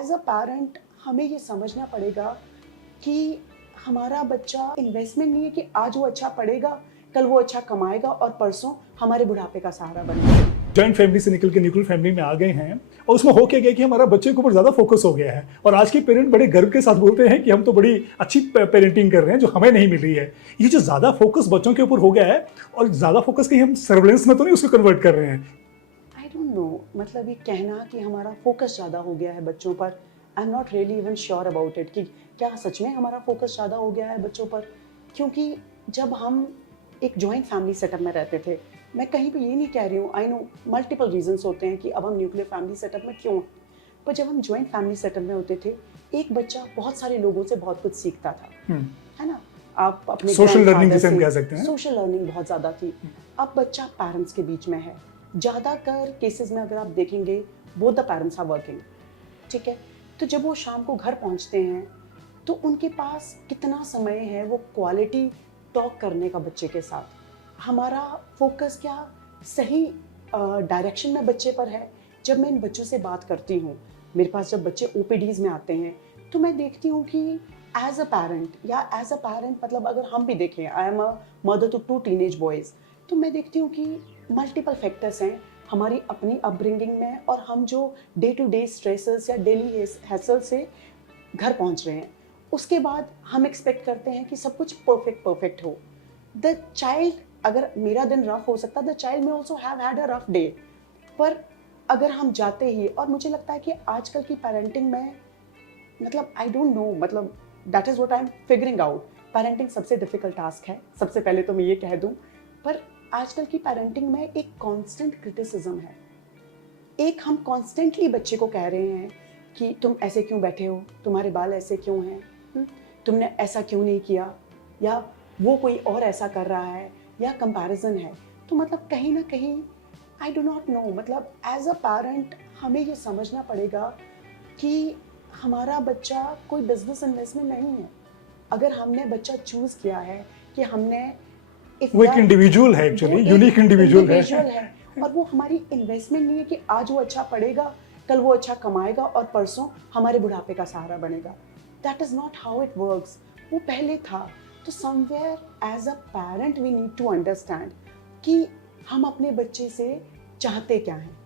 As a parent हमें ये समझना पड़ेगा कि हमारा बच्चा इन्वेस्टमेंट नहीं है कि आज वो अच्छा पढ़ेगा, कल वो अच्छा कमाएगा और परसों हमारे बुढ़ापे का सहारा बनेगा। जॉइंट फैमिली से निकल के न्यूक्लियर फैमिली में आ गए हैं और उसमें हो क्या गया कि हमारा बच्चे के ऊपर ज़्यादा फोकस हो गया है और आज के पेरेंट बड़े गर्व के साथ बोलते हैं कि हम तो बड़ी अच्छी पेरेंटिंग कर रहे हैं जो हमें नहीं मिल रही है। ये जो ज़्यादा फोकस बच्चों के ऊपर हो गया है और ज़्यादा फोकस कहीं हम सर्वेलेंस में तो नहीं उसको कन्वर्ट कर रहे हैं। आई डोंट नो, मतलब ये कहना कि हमारा फोकस ज़्यादा हो गया है बच्चों पर, I am not really even sure about it कि क्या सच में हमारा फोकस ज़्यादा हो गया है बच्चों पर। क्योंकि जब हम एक जॉइंट फैमिली सेटअप में रहते थे, मैं कहीं पे ये नहीं कह रही हूँ, आई नो मल्टीपल रीजंस होते हैं कि अब हम न्यूक्लियर फैमिली सेटअप में क्यों हैं, पर जब हम जॉइंट फैमिली सेटअप में होते थे एक बच्चा बहुत सारे लोगों से बहुत कुछ सीखता था, है ना। आप अपने सोशल लर्निंग जिसे हम कह सकते हैं, सोशल लर्निंग बहुत ज़्यादा थी। अब बच्चा पेरेंट्स के बीच में है, ज़्यादातर केसेस में अगर आप देखेंगे both the parents are working, ठीक है। तो जब वो शाम को घर पहुंचते हैं तो उनके पास कितना समय है वो क्वालिटी टॉक करने का बच्चे के साथ। हमारा फोकस क्या सही डायरेक्शन में बच्चे पर है। जब मैं इन बच्चों से बात करती हूँ, मेरे पास जब बच्चे ओपीडीज में आते हैं तो मैं देखती हूँ कि एज अ पेरेंट मतलब अगर हम भी देखें, I am a mother to 2 teenage boys, तो मैं देखती हूँ कि मल्टीपल फैक्टर्स हैं हमारी अपनी अपब्रिंगिंग में और हम जो डे टू डे स्ट्रेसेस या डेली हैसल से घर पहुँच रहे हैं, उसके बाद हम एक्सपेक्ट करते हैं कि सब कुछ परफेक्ट हो। द चाइल्ड, अगर मेरा दिन रफ हो सकता, द चाइल्ड में also have had a rough day, पर अगर हम जाते ही, और मुझे लगता है कि आजकल की पेरेंटिंग में, मतलब आई डोंट नो, मतलब that is what I am figuring out. Parenting सबसे डिफिकल्ट टास्क है, सबसे पहले तो मैं ये कह दूं, पर आजकल की पेरेंटिंग में एक कांस्टेंट क्रिटिसिज्म है। एक हम कॉन्स्टेंटली बच्चे को कह रहे हैं कि तुम ऐसे क्यों बैठे हो, तुम्हारे बाल ऐसे क्यों हैं, तुमने ऐसा क्यों नहीं किया, या वो कोई और ऐसा कर रहा है, या कंपैरिजन है। तो मतलब कहीं ना कहीं आई डू नॉट नो, मतलब एज अ पेरेंट हमें ये समझना पड़ेगा कि हमारा बच्चा कोई बिजनेस इन्वेस्टमेंट नहीं है। अगर हमने बच्चा चूज किया है कि हमने वो एक इंडिविजुअल है, एक्चुअली यूनिक इंडिविजुअल है और वो हमारी इन्वेस्टमेंट नहीं है कि आज वो अच्छा पढ़ेगा, कल वो अच्छा कमाएगा और परसों हमारे बुढ़ापे का सहारा बनेगा। That is not how it works. वो पहले था। तो somewhere as a parent we need to understand कि हम अपने बच्चे से चाहते क्या हैं।